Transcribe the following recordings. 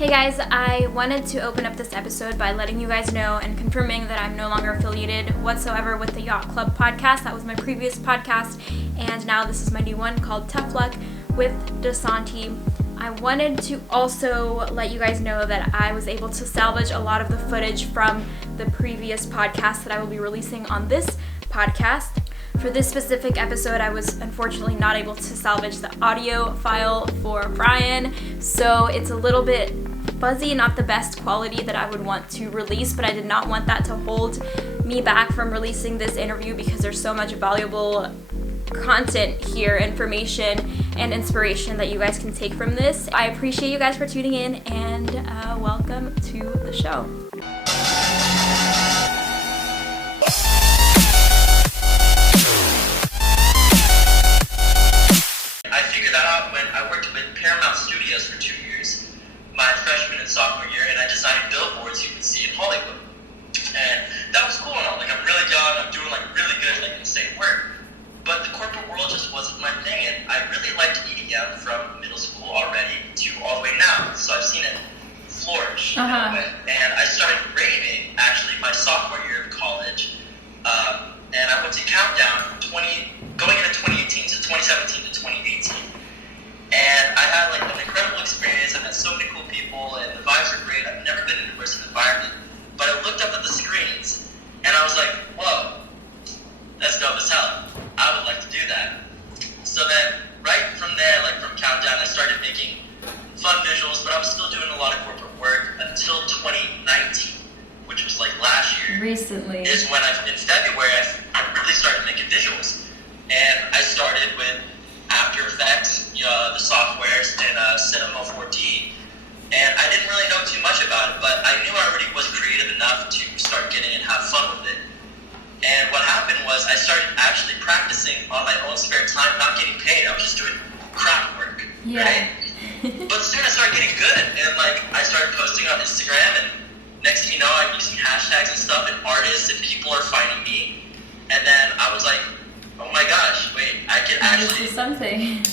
Hey guys, I wanted to open up this episode by letting you guys know and confirming that I'm no longer affiliated whatsoever with the Yacht Club podcast. That was my previous podcast, and now this is my new one called Tough Luck with Desanti. I wanted to also let you guys know that I was able to salvage a lot of the footage from the previous podcast that I will be releasing on this podcast. For this specific episode, I was unfortunately not able to salvage the audio file for Brian, so it's a little bit fuzzy, not the best quality that I would want to release, but I did not want that to hold me back from releasing this interview because there's so much valuable content here, information and inspiration that you guys can take from this. I appreciate you guys for tuning in, and welcome to the show. I figured that out when I worked with Paramount Studios for 2 years, my freshman and sophomore year, and I designed billboards you would see in Hollywood. And that was cool and all. Like, I'm really young, I'm doing really good, insane work. But the corporate world just wasn't my thing, and I really liked EDM from middle school already to all the way now. So I've seen it flourish in a way. And I started raving actually my sophomore year of college. And I went to Countdown going into 2018, so 2017 to 2018. And I had an incredible experience. I met so many cool people, and the vibes were great. I've never been in an immersive environment. But I looked up at the screens, and I was like, whoa, that's dope as hell. I would like to do that. So then, right from there, from Countdown, I started making fun visuals, but I was still doing a lot of corporate work until 2019, which was last year. Recently. Is when in February, I really started making visuals. And I started with After Effects, the softwares, and Cinema 4D. And I didn't really know too much about it, but I knew I already was creative enough to start getting and have fun with it. And what happened was I started actually practicing on my own spare time, not getting paid. I was just doing craft work, right? But soon I started getting good, and I started posting on Instagram, and next thing you know, I'm using hashtags and stuff, and artists and people are finding me. And then I was like, oh my gosh, wait, I can actually do something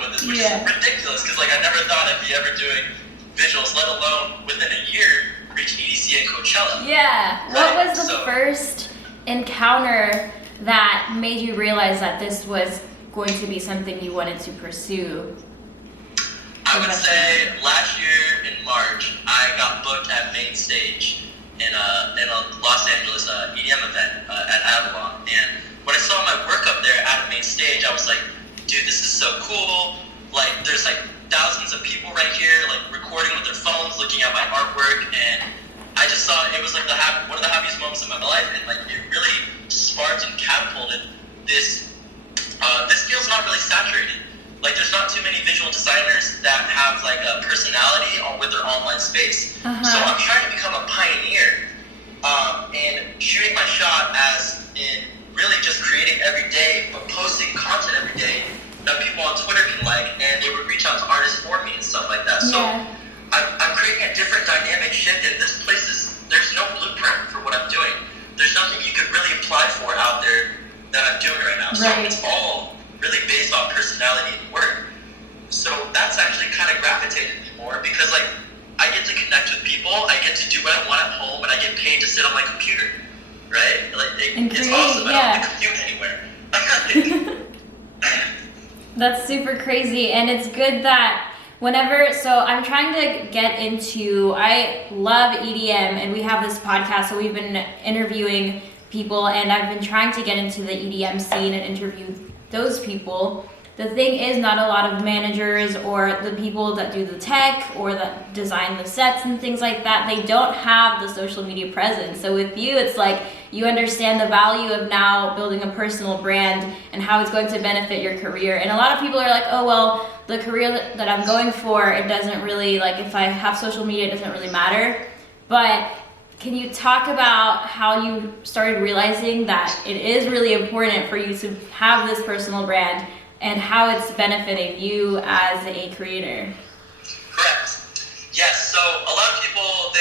with this, which is ridiculous, because I never thought I'd be ever doing visuals, let alone within a year reach EDC and Coachella. Yeah. Right? What was the first encounter that made you realize that this was going to be something you wanted to pursue? I would say last year in March, I got booked at Main Stage in a Los Angeles EDM event at Avalon. And when I saw my work up there at Main Stage, I was like, dude, this is so cool. There's thousands of people right here, recording with their phones, looking at my artwork, and I just saw it was one of the happiest moments of my life, and it really sparked and catapulted this. This field's not really saturated. There's not too many visual designers that have a personality with their online space. So I'm trying to become a pioneer in shooting my shot, as in really just creating every day, but posting content every day that people on Twitter can and they would reach out to artists for me and stuff like that. So I'm creating a different dynamic shift, and this place there's no blueprint for what I'm doing. There's nothing you could really apply for out there that I'm doing right now. So it's all really based on personality and work. So that's actually kind of gravitated me more, because I get to connect with people, I get to do what I want at home, and I get paid to sit on my computer, right? It's awesome. I don't have to commute anywhere. That's super crazy, and it's good that so I'm trying to get into, I love EDM, and we have this podcast, so we've been interviewing people, and I've been trying to get into the EDM scene and interview those people. The thing is, not a lot of managers or the people that do the tech or that design the sets and things like that, they don't have the social media presence. So with you, it's you understand the value of now building a personal brand and how it's going to benefit your career. And a lot of people are oh, well, the career that I'm going for, it doesn't really, if I have social media, it doesn't really matter. But can you talk about how you started realizing that it is really important for you to have this personal brand and how it's benefiting you as a creator? Correct. Yes, so a lot of people,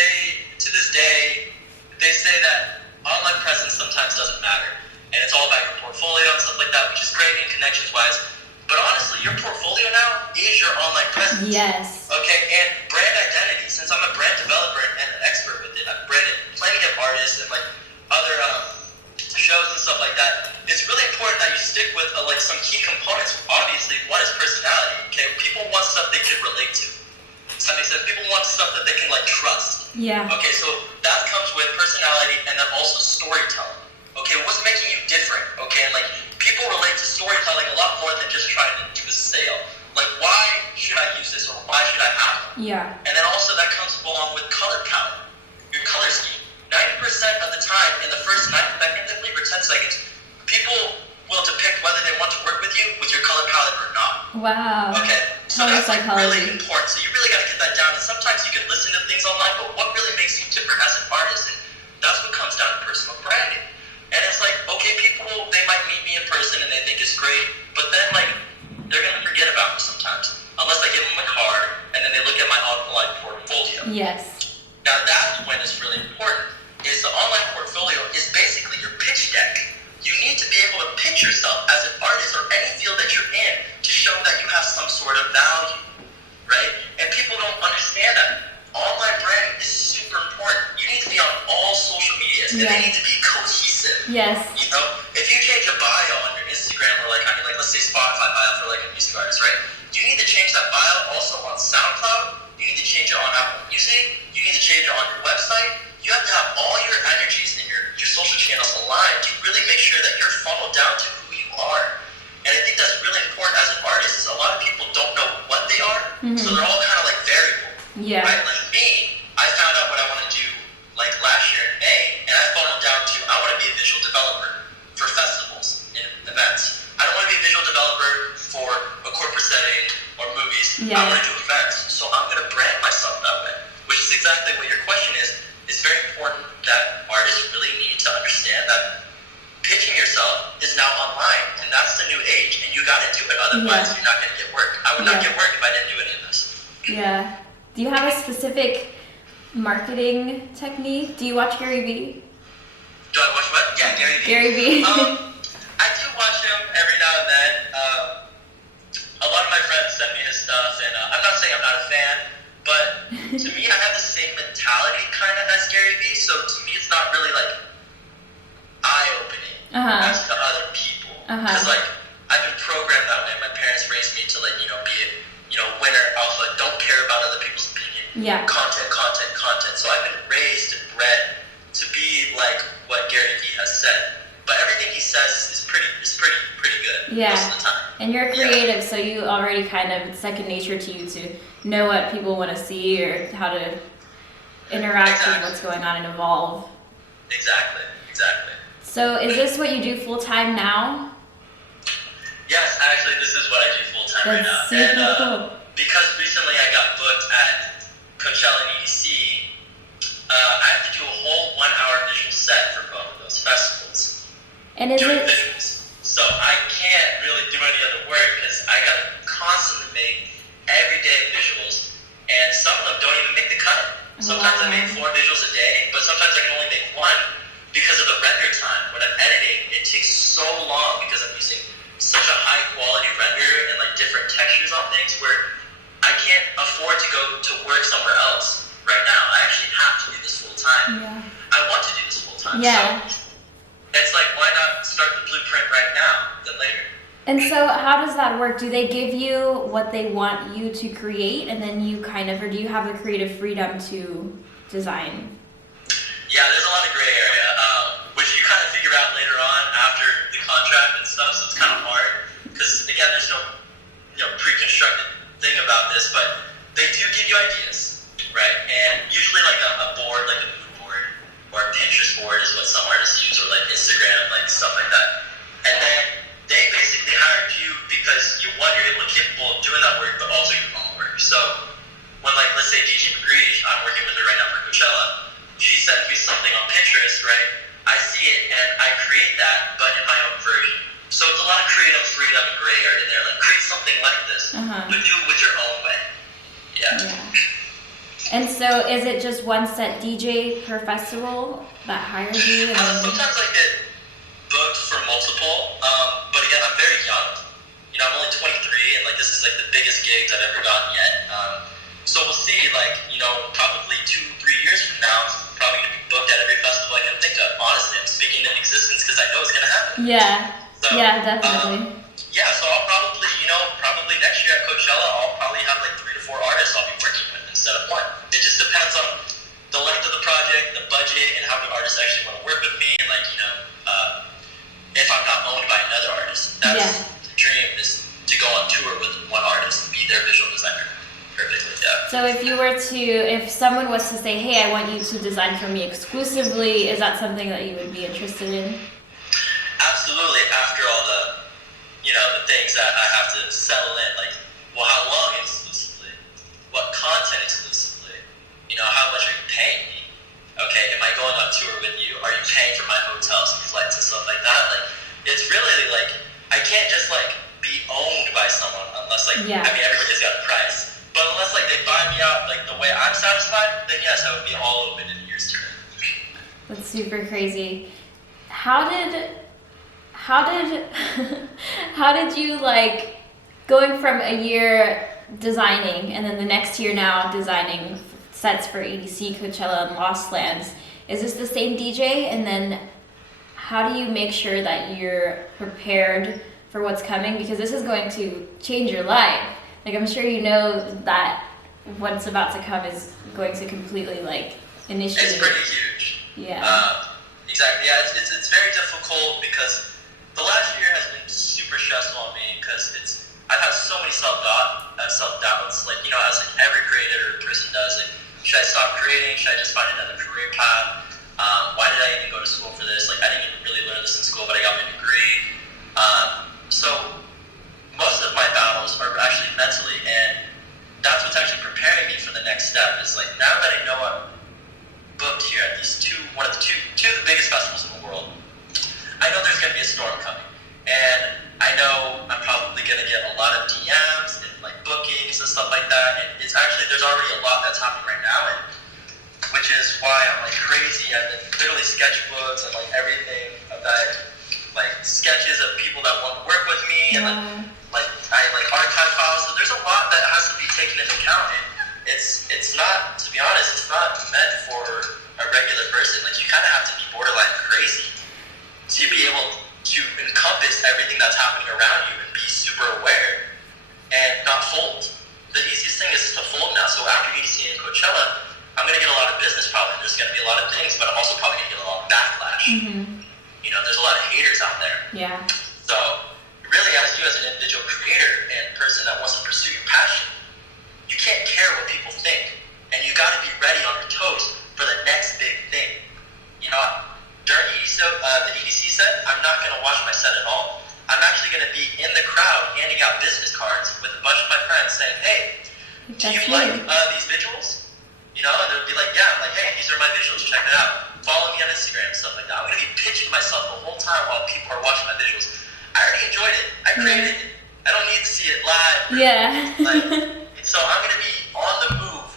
to this day, they say that online presence sometimes doesn't matter, and it's all about your portfolio and stuff like that, which is great in connections-wise. But honestly, your portfolio now is your online presence. Yes. Okay, and brand that makes sense? People want stuff that they can like trust. Yeah. Okay, so that comes with personality and then also storytelling. Okay, what's making you different? Okay, and like people relate to storytelling a lot more than just trying to do a sale. Like, why should I use this or why should I have it? Yeah. And then also that comes along with color palette, your color scheme. 90% of the time, in the first 9 seconds, I believe, or 10 seconds, people will depict whether they want to work with you with your color palette or not. Wow. Okay, so Color that's like psychology. really important. So you really got to get that down. And sometimes you can listen to things online, but what really makes you different as an artist? And that's what comes down to personal branding. And it's like, okay, people, they might meet me in person and they think it's great, but then like, they're going to forget about me sometimes. Unless I give them a card and then they look at my online portfolio. Yes. Now that's when it's really important, is the online portfolio is basically your pitch deck. You need to be able to pitch yourself as an artist or any field that you're in to show that you have some sort of value, right? And people don't understand that. Online branding is super important. You need to be on all social medias, and they need to be cohesive. Yes. You know, if you change a bio on your Instagram or like, I mean, like let's say Spotify bio for like a music artist, right? You need to change that bio also on SoundCloud. You need to change it on Apple Music. You need to change it on your website. You have to have all your energies and your social channels aligned to really make sure that you're funneled down to who you are. And I think that's really important as an artist, is a lot of people don't know what they are, so they're all kind of like variable. Yeah. Right? Like me, I found out what I want to do like last year in May, and I funneled down to I want to be a visual developer for festivals and events. I don't want to be a visual developer for a corporate setting or movies. Yeah. I want to do events, so I'm going to brand myself that way, which is exactly what your question is. It's very important that artists really need to understand that pitching yourself is now online, and that's the new age, and you got to do it, otherwise you're not going to get work. I would not get work if I didn't do any of this. Yeah. Do you have a specific marketing technique? Do you watch Gary Vee? Do I watch what? Yeah, Gary Vee. Gary Vee. I do watch him every now and then. A lot of my friends send me his stuff, and I'm not saying I'm not a fan, but to me, I have the same mentality kind of as Gary Vee, so to me, it's not really like eye-opening as to other people. Because like, I've been programmed that way. My parents raised me to like, be a, winner, alpha, don't care about other people's opinion. Yeah. Content. So I've been raised and bred to be like what Gary Vee has said. But everything he says is pretty good most of the time. And you're creative, so you already kind of, it's second nature to you to know what people want to see or how to interact with what's going on and evolve. Exactly. So is this what you do full time now? Yes, actually, this is what I do full time right now. Super And cool. because recently I got booked at Coachella and EDC, I have to do a whole 1-hour visual set for both of those festivals. And is doing it visuals. So I can't really do any other work because I gotta constantly make everyday visuals, and some of them don't even make the cut. Sometimes I make 4 visuals a day, but sometimes I can only make 1 because of the render time. When I'm editing, it takes so long because I'm using such a high quality render and like different textures on things where I can't afford to go to work somewhere else right now. I actually have to do this full time. Yeah. I want to do this full time. Yeah. So it's like, why not start the blueprint right now than later? And so how does that work? Do they give you what they want you to create and then you or do you have the creative freedom to design? Yeah, there's a lot of gray area, which you kind of figure out later on after the contract and stuff, so it's kind of hard. Because again, there's no pre-constructed thing about this, but they do give you ideas, right? And usually like a board, like a mood board, or a Pinterest board is what some artists use, or like Instagram, like stuff like that. And then they basically hired you because you're able to capable of doing that work, but also your own work. So when like, let's say DJ McGree, I'm working with her right now for Coachella, she sends me something on Pinterest, right? I see it and I create that, but in my own version. So it's a lot of creative freedom and gray area there. Like create something like this, but do it with your own way. Yeah. And so is it just one set DJ per festival that hires you? Sometimes I get booked for multiple, but again, I'm very young. I'm only 23, and like this is like the biggest gigs I've ever gotten yet. So we'll see, like, probably 2-3 years from now, I'm probably going to be booked at every festival I can think of. Honestly, I'm speaking in existence because I know it's going to happen. Yeah. So, yeah, definitely. So I'll probably, probably next year at Coachella, I'll probably have like 3 to 4 artists I'll be working with instead So if someone was to say, hey, I want you to design for me exclusively, is that something that you would be interested in? Absolutely. After all the things that I have to settle in, like, well, how long exclusively? What content exclusively? How much are you paying me? Okay, am I going on tour with you? Are you paying for my hotels and flights and stuff like that? Like, it's really like, I can't just like be owned by someone unless like, I mean, everybody's got a price. But unless like they buy me out like the way I'm satisfied, then yes, I would be all open in years to it. That's super crazy. How did how did you like going from a year designing and then the next year now designing sets for EDC, Coachella, and Lost Lands? Is this the same DJ? And then how do you make sure that you're prepared for what's coming? Because this is going to change your life. Like, I'm sure you know that what's about to come is going to completely like initiate. It's pretty huge. Yeah. Exactly. Yeah. It's very difficult because the last year has been super stressful on me because I've had so many self-doubts, like, as like every creator or person does, like, should I stop creating? Should I just find another career path? Why did I even go to school for this? Like, I didn't even really learn this in school, but I got my degree. So most of my battles are actually mentally, and that's what's actually preparing me for the next step. Is like, now that I know I'm booked here at these two of the biggest festivals in the world, I know there's going to be a storm coming, and I know I'm probably going to get a lot of DMs and like bookings and stuff like that. And it's actually, there's already a lot that's happening right now, and which is why I'm like crazy. I've been literally sketchbooks and like everything of that, like sketches of people that want to work with me, and like I like archive files. So there's a lot that has to be taken into account. And it's not, to be honest, it's not meant for a regular person. Like, you kind of have to be borderline crazy to be able to encompass everything that's happening around you and be super aware and not fold. The easiest thing is to fold now. So after EDC and Coachella, I'm going to get a lot of business probably. There's going to be a lot of things, but I'm also probably going to get a lot of backlash. Mm-hmm. There's a lot of haters out there. Yeah. So really, as an individual creator and person that wants to pursue your passion, you can't care what people think. And you got to be ready on your toes for the next big thing. During the EDC set, I'm not going to watch my set at all. I'm actually going to be in the crowd handing out business cards with a bunch of my friends saying, hey, do you like these visuals? And they'll be like, yeah. I'm like, hey, these are my visuals. Check it out. Follow me on Instagram and stuff like that. I'm going to be pitching myself the whole time while people are watching my visuals. I already enjoyed it. I created it. I don't need to see it live. So I'm going to be on the move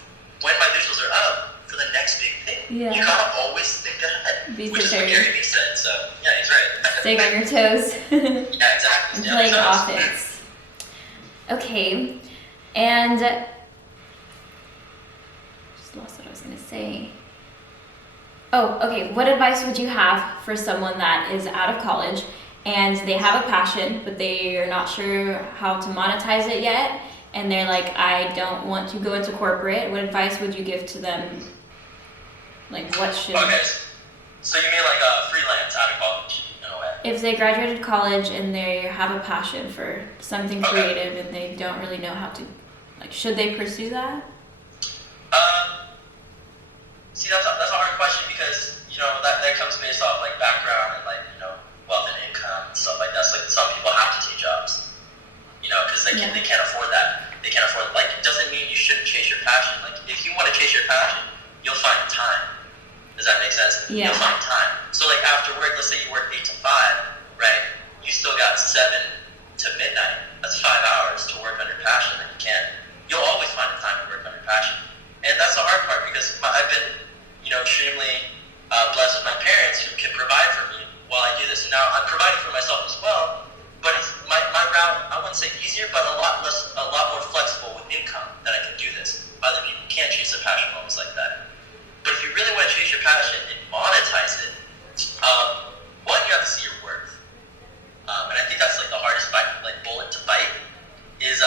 when my visuals are up for the next big thing. Yeah. You got to always think ahead. Which is what Gary Vee said. So, yeah, he's right. Staying on your toes. Yeah, exactly. And playing offense. Okay. And just lost what I was going to say. Oh, okay. What advice would you have for someone that is out of college and they have a passion, but they are not sure how to monetize it yet, and they're like, I don't want to go into corporate? What advice would you give to them? Like, what should... Okay, so you mean like freelance out of college, in a way? If they graduated college and they have a passion for something creative and they don't really know how to, like, should they pursue that? See, that's a hard question because, that comes based off, like, background and, like, wealth and income and stuff like that. So, like, some people have to take jobs, because they can't afford that. They can't afford, like, it doesn't mean you shouldn't chase your passion. Like, if you want to chase your passion, you'll find time. Does that make sense? Yeah. You'll find time. So, like, after work, let's say you work 8 to 5, right? You still got 7 to midnight. That's 5 hours to work on your passion that you can. You'll always find the time to work on your passion. And that's the hard part because I've been, extremely blessed with my parents who can provide for me while I do this. And now I'm providing for myself as well, but it's my route, I wouldn't say easier, but a lot more flexible with income that I can do this. Other people can't chase a passion almost like that. But if you really want to chase your passion and monetize it, one, you have to see your worth. And I think that's like the hardest bullet to bite is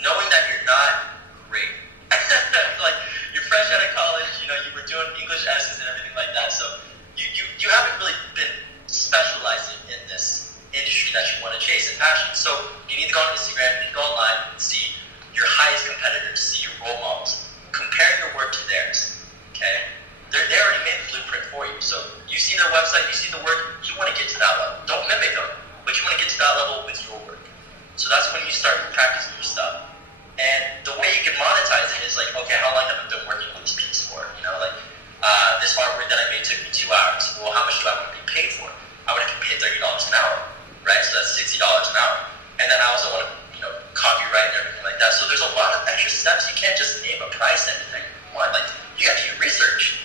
knowing that you're not great. Like, you're fresh out of college, you were doing English essays and everything like that, so you haven't really been specializing in this industry that you want to chase and passion. So you need to go on Instagram, you need to go online and see your highest competitors, see your role models.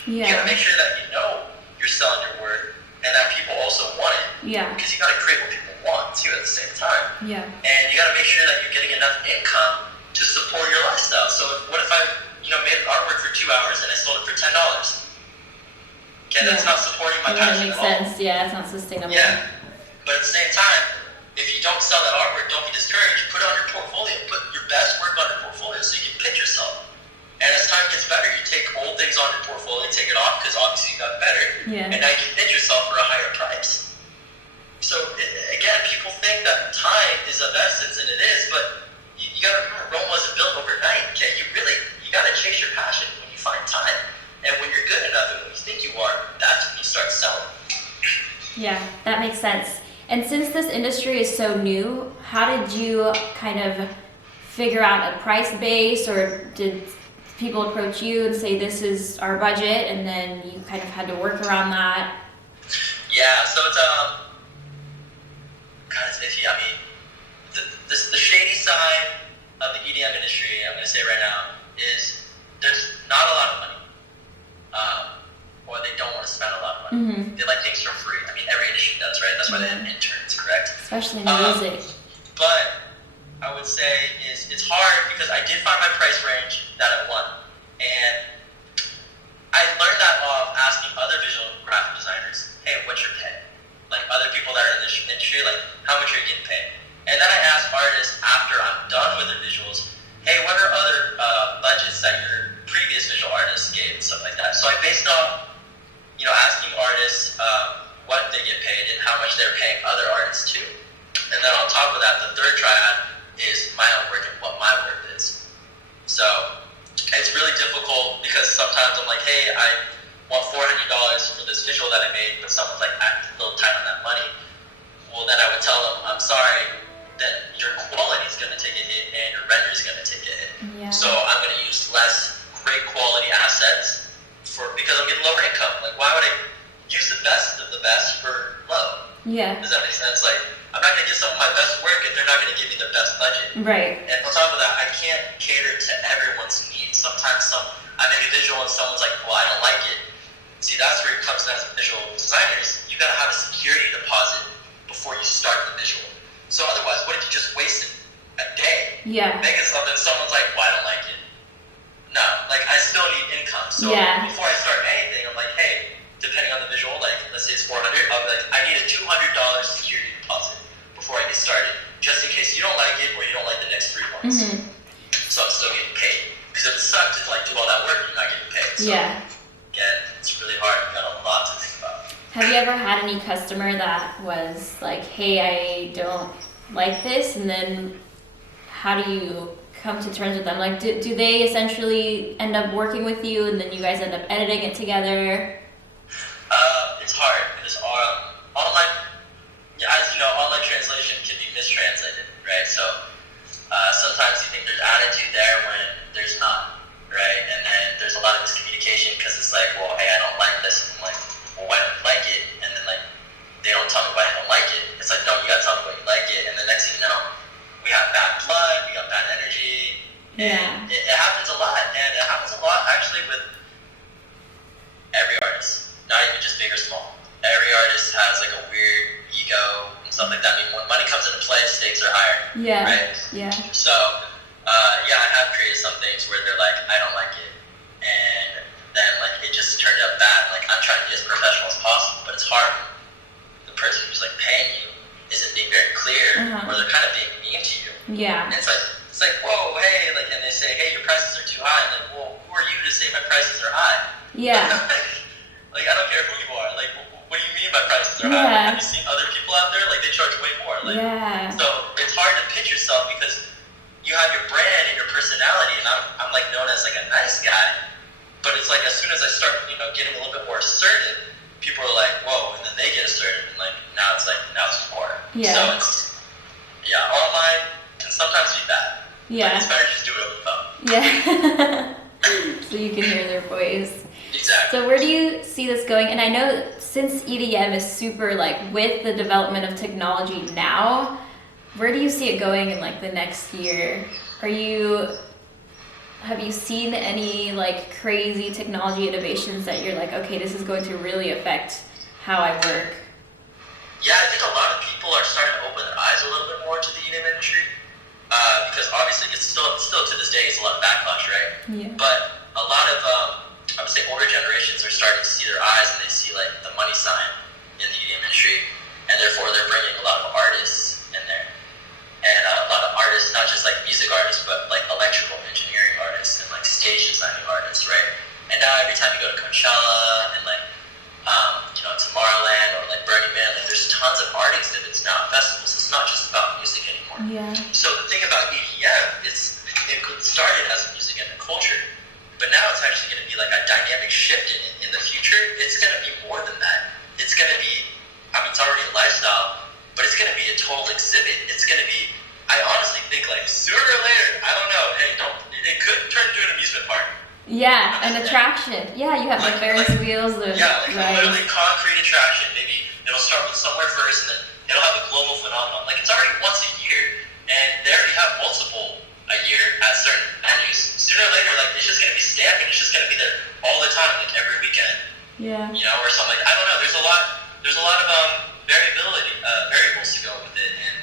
You Yeah. gotta make sure that you know you're selling your work and that people also want it. Yeah. Because you gotta create what people want too at the same time. Yeah. And you gotta make sure that you're getting enough income to support your lifestyle. So what if I, made artwork for 2 hours and I sold it for $10? Okay, that's not supporting my It passion wouldn't make at all. sense. Yeah, it's not sustainable. Yeah, but at the same time, if you don't sell that artwork, don't be discouraged. Put it on your portfolio. Put your best work on your portfolio so you can pitch yourself. And as time gets better, you take old things on your portfolio, take it off because obviously you got better. Yeah. And now you can pitch yourself for a higher price. So again, people think that time is of essence, and it is, but you got to remember Rome wasn't built overnight. Okay, you got to chase your passion when you find time. And when you're good enough and when you think you are, that's when you start selling. Yeah, that makes sense. And since this industry is so new, how did you kind of figure out a price base, or did people approach you and say this is our budget, and then you kind of had to work around that? Yeah, so it's kind of iffy. I mean, the shady side of the EDM industry, I'm going to say right now, is there's not a lot of money, or they don't want to spend a lot of money. Mm-hmm. They like things for free. I mean, every industry does, right? That's why they have interns, correct? Especially in music. But I would say it's hard because I did find my price range that I want, and I learned that off asking other visual graphic designers, hey, what's your pay? Like other people that are in this industry, like how much are you getting paid? And then I ask artists after I'm done with their visuals, hey, what are other budgets that your previous visual artists gave and stuff like that. So I based off, asking artists what they get paid and how much they're paying other artists too. And then on top of that, the third triad is my own work and what my work is. So it's really difficult because sometimes I'm like, hey, I want $400 for this visual that I made, but someone's like acting a little tight on that money. Well, then I would tell them, I'm sorry, that your quality is going to take a hit and your render is going to take a hit. Yeah. So I'm going to use less great quality assets because I'm getting lower income. Like, why would I use the best of the best for low? Yeah. Does that make sense? Like, I'm not going to give someone my best work if they're not going to give me their best budget. Right. And on top of that, I can't cater to everyone's needs. Sometimes I make a visual and someone's like, well, I don't like it. See, that's where it comes down to visual designers. You got to have a security deposit before you start the visual. So otherwise, what if you just wasted a day making something someone's like, well, I don't like it? No, like I still need income. So before I start anything, I'm like, hey, depending on the visual, like let's say it's $400, I'll be like, I need a $200 security deposit before I get started, just in case you don't like it or you don't like the next 3 months. Mm-hmm. So I'm still getting paid. Because it would suck to like do all that work and you're not getting paid. So again, it's really hard. You got a lot to think about. Have you ever had any customer that was like, hey, I don't like this, and then how do you come to terms with them? Like, do they essentially end up working with you and then you guys end up editing it together? It's hard because online, as you know, online translation can be mistranslated, right? So sometimes you think there's attitude there when there's not, right? And then there's a lot of miscommunication because it's like, well, hey, I don't like this. And I'm like, well, why don't you like it? And then like, they don't tell me why I don't like it. It's like, no, you gotta tell me why you like it. And the next thing you know, we have bad blood, we got bad energy. And it happens a lot. And it happens a lot actually with every artist, not even just big or small. Every artist has like a weird ego and stuff like that. I mean, when money comes into play, stakes are higher. Yeah. Right? Yeah. So, I have created some things where they're like, I don't like it. And then like it just turned out bad. Like I'm trying to be as professional as possible, but it's hard. The person who's like paying you isn't being very clear, or they're kind of being mean to you. Yeah. And it's like, whoa, hey, like, and they say, hey, your prices are too high. I'm like, well, who are you to say my prices are high? Yeah. Like, I don't care who you are. Like, what do you mean my prices are high? Like, have you seen other people out there? Like, they charge way more. Like, so it's hard to pitch yourself because you have your brand and your personality, and I'm like known as like a nice guy. But it's like as soon as I start, getting a little bit more assertive, people are like, whoa, and then they get assertive, and like now it's more. Yeah. So it's online can sometimes be bad. Yeah. But it's better to just do it over the phone. Yeah. So you can hear their voice. Exactly. So where do you see this going? And I know since EDM is super like with the development of technology now, where do you see it going in like the next year? Are you have you seen any like crazy technology innovations that you're like, okay, this is going to really affect how I work? Yeah, I think a lot of people are starting to open their eyes a little bit more to the EDM industry, because obviously it's still to this day, it's a lot of backlash, right? Yeah. But a lot of, I would say older generations are starting to see their eyes, and they see like the money sign in the EDM industry, and therefore they're bringing a lot of artists in there. And a lot of artists, not just like music artists, but like electrical engineering artists and like stage designing artists, right? And now every time you go to Coachella and like, Tomorrowland or like Burning Man, like there's tons of art exhibits now at festivals. It's not just about music anymore. Yeah. So the thing about EDM is it started as music and the culture, but now it's actually going to be like a dynamic shift in the future. It's going to be more than that. It's going to be, it's already a lifestyle, but it's going to be a total exhibit. It's going to be, I honestly think like sooner or later, I don't know, it could turn into an amusement park. Yeah, an attraction. Yeah, you have like Ferris wheels. A literally concrete attraction. Maybe it'll start with somewhere first, and then it'll have a global phenomenon. Like it's already once a year, and they already have multiple a year at certain venues. Sooner or later, like it's just gonna be stamped, and it's just gonna be there all the time, like every weekend. Yeah. Or something. I don't know. There's a lot of variables to go with it, and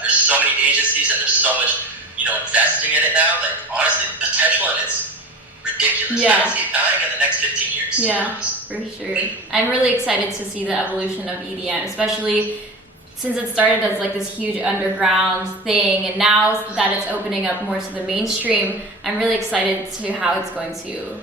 there's so many agencies, and there's so much investing in it now. Like honestly, the potential in it's ridiculous. Yeah. I don't see it dying in the next 15 years. Yeah, for sure. I'm really excited to see the evolution of EDM, especially since it started as like this huge underground thing, and now that it's opening up more to the mainstream, I'm really excited to how it's going to,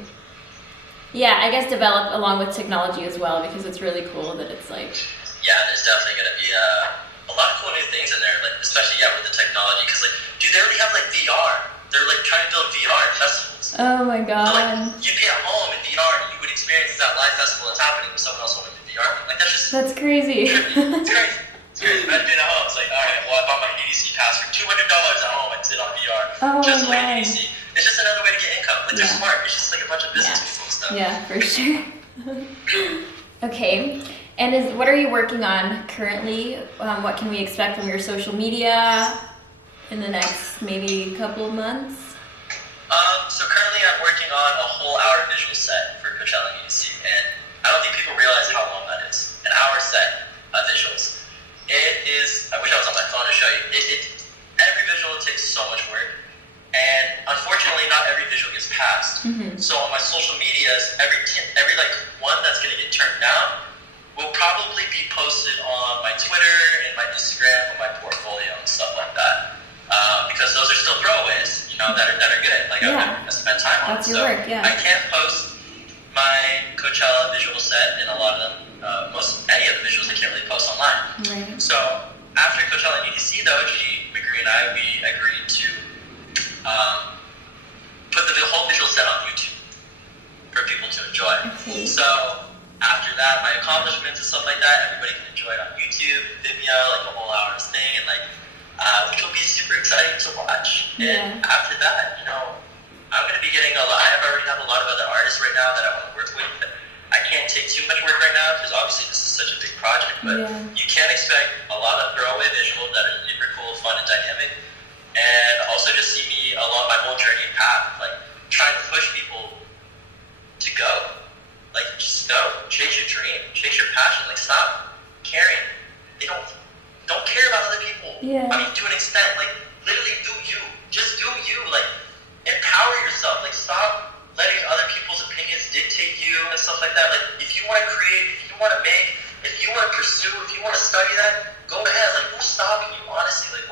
I guess, develop along with technology as well, because it's really cool that it's like... Yeah, there's definitely going to be a lot of cool new things in there, like especially with the technology, because like, dude, they already have like VR. They're like trying to build VR at festivals. Oh my god. So, like, you'd be at home in VR and you would experience that live festival that's happening with someone else holding the VR. Like That's crazy. It's crazy. It's crazy. Imagine being at home. It's like, alright, well I bought my EDC pass for $200 at home and sit on VR. Just to look at EDC. It's just another way to get income. Like they're smart. It's just like a bunch of business people and stuff. Yeah, for sure. Okay. And what are you working on currently? What can we expect from your social media in the next maybe couple of months? So currently I'm working on a whole hour visual set for Coachella EDC, and I don't think people realize how long that is. An hour set of visuals. It is, I wish I was on my phone to show you. Every visual takes so much work, and unfortunately not every visual gets passed. Mm-hmm. So on my social medias, every like one that's going to get turned down will probably be posted on my Twitter and my Instagram and my portfolio and stuff like that. Because those are still throwaways, that are good. Like I spent time on. That's your work, yeah. I can't post my Coachella visual set, and a lot of them, any of the visuals, I can't really post online. Right. So after Coachella and EDC, though, G, McGree and I, we agreed to put the whole visual set on YouTube for people to enjoy. Okay. So after that, my accomplishments and stuff like that, everybody can enjoy it on YouTube, Vimeo, like the whole hour's thing, and like, which will be super exciting to watch. Yeah. And after that, I'm going to be getting I already have a lot of other artists right now that I want to work with. But I can't take too much work right now because obviously this is such a big project. But you can expect a lot of throwaway visuals that are super cool, fun, and dynamic. And also just see me along my whole journey and path, like trying to push people to go. Like just go, chase your dream, chase your passion. Like stop caring. They don't care about other people. Yeah. To an extent, like literally do you. Just do you. Like empower yourself. Like stop letting other people's opinions dictate you and stuff like that. Like if you want to create, if you want to make, if you want to pursue, if you want to study that, go ahead. Like who's stopping you? Honestly, like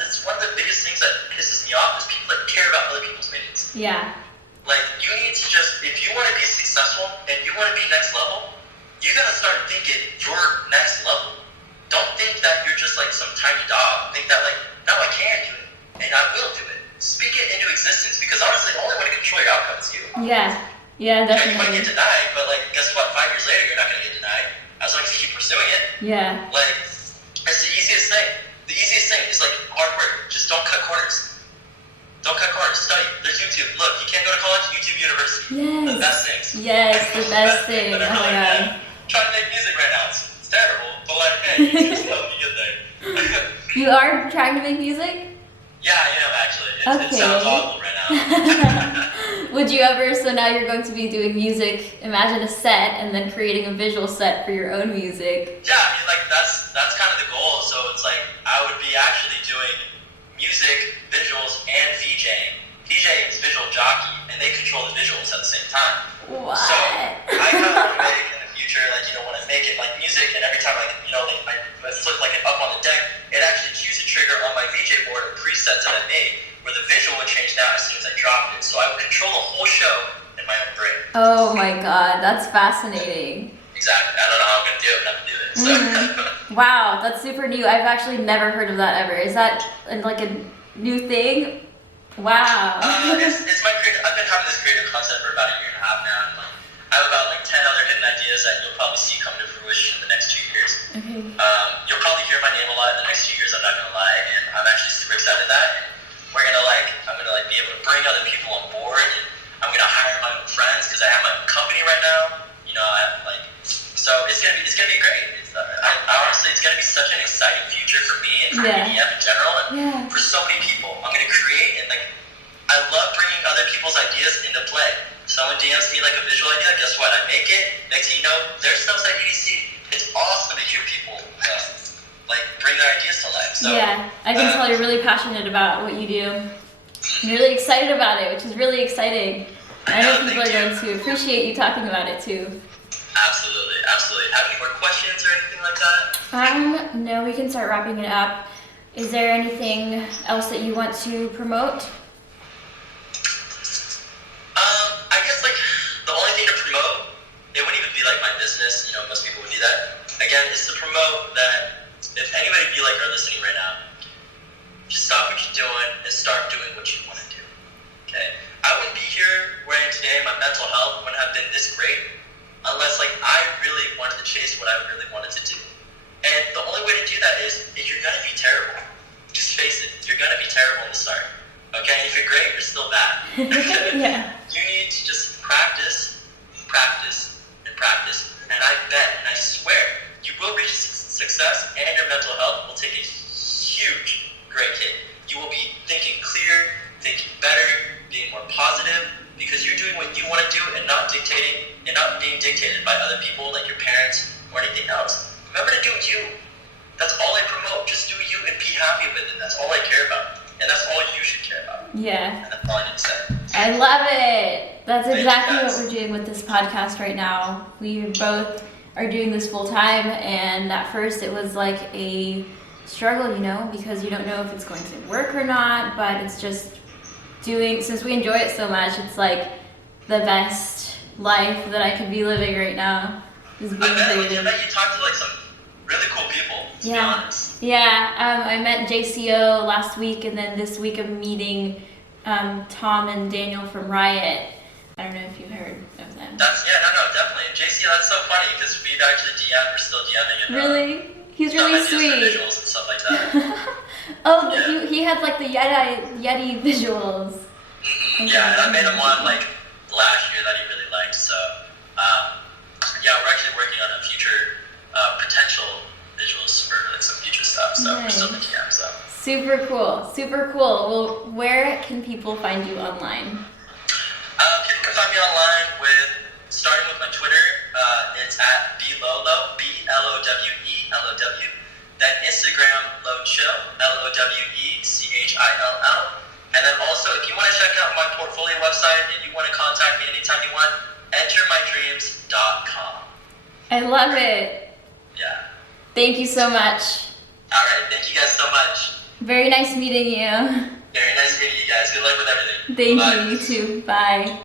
that's one of the biggest things that pisses me off is people that care about other people's opinions. Yeah. Like you need to just, if you want to be successful and you want to be next level, you gotta start thinking you're next level. Don't think that you're just like some tiny dog. Think that like, no, I can do it, and I will do it. Speak it into existence, because honestly, the only one who can control your outcome is you. Yeah, definitely. You might get denied, but like, guess what? 5 years later, you're not gonna get denied as long as you keep pursuing it. Yeah. Like, it's the easiest thing. The easiest thing is like hard work. Just don't cut corners. Don't cut corners. Study. There's YouTube. Look, you can't go to college. YouTube University. Yes. The best things. Yes, the best thing. Oh my god. Trying to make music right now. It's terrible, but like, hey, you just help me get there. You are trying to make music? Yeah, I am actually. It sounds awful right now. Would you ever, so now you're going to be doing music, imagine a set and then creating a visual set for your own music. Yeah, I mean, like, that's kind of the goal. So it's like, I would be actually doing music, visuals, and VJing. DJ is visual jockey, and they control the visuals at the same time. What? So I kind of make in the future, like, when I make it like music, and every time I flip like it up on the deck, it actually cues a trigger on my VJ board of presets that I made, where the visual would change now as soon as I dropped it. So I would control the whole show in my own brain. Oh my god, that's fascinating. Exactly. I don't know how I'm gonna do it, but I'm gonna do it. So. Wow, that's super new. I've actually never heard of that ever. Is that like a new thing? Wow. It's my creative. I've been having this creative concept for about a year and a half now. And like, I have about like 10 other hidden ideas that you'll probably see come to fruition in the next 2 years. Okay. You'll probably hear my name a lot in the next 2 years. I'm not gonna lie, and I'm actually super excited that. And I'm gonna be able to bring other people on board, and I'm gonna hire my own friends because I have my own company right now. So it's gonna be great. Honestly, it's gonna be such an exciting future for me and for EDM in general, and for so many people. I'm gonna create, and like, I love bringing other people's ideas into play. Someone DMs me like a visual idea, guess what? I make it. Next thing you know, their stuff's at EDC. It's awesome to hear people like bring their ideas to life. So, yeah, I can tell you're really passionate about what you do. You're really excited about it, which is really exciting. I know people are going to appreciate you talking about it too. Absolutely, absolutely. Have any more questions or anything like that? No, we can start wrapping it up. Is there anything else that you want to promote? I guess like the only thing to promote, it wouldn't even be like my business, most people would do that. Again, is to promote that if anybody of you like are listening right now, just stop what you're doing and start doing what you want to do. Okay? I wouldn't be here where I am today. My mental health wouldn't have been this great unless like I really wanted to chase what I really wanted to do. And the only way to do that is you're gonna be terrible. Just face it, you're gonna be terrible in the start. Okay, and if you're great, you're still bad. Yeah. You need to just practice, and practice, and I bet, and I swear, you will reach success, and your mental health will take a huge, great hit. You will be thinking clear, thinking better, being more positive, because you're doing what you want to do and not being dictated by other people like your parents or anything else. Remember to do you. That's all I promote. Just do you and be happy with it. That's all I care about. And that's all you should care about. Yeah. And that's all I need to say. I love it. That's exactly Thank you, what guys. we're doing with this podcast right now. We both are doing this full time, and at first it was like a struggle, because you don't know if it's going to work or not, but it's just since we enjoy it so much, it's like the best life that I could be living right now is being creative. I bet you talked to like some really cool people, to be honest. Yeah, I met JCO last week, and then this week I'm meeting Tom and Daniel from Riot. I don't know if you've heard of them. Definitely. JCO, that's so funny because we've actually we're still DMing him. Really? He's really sweet. Visuals and stuff like that. He had like the Yeti visuals. Mm-hmm. Yeah, and I made him one like last year that he really liked. So, we're actually working on a future potential visuals for like some future stuff. So we're still thinking of so. Super cool. Well, where can people find you online? People can find me online starting with my Twitter. It's at Lowe, BLOWE. Then Instagram, Lowe Chill, LOWECHILL. And then also, if you want to check out my portfolio website and you want to contact me anytime you want, entermydreams.com. I love it. Yeah. Thank you so much. All right. Thank you guys so much. Very nice meeting you. Very nice meeting you guys. Good luck with everything. Thank Bye. you. You too. Bye.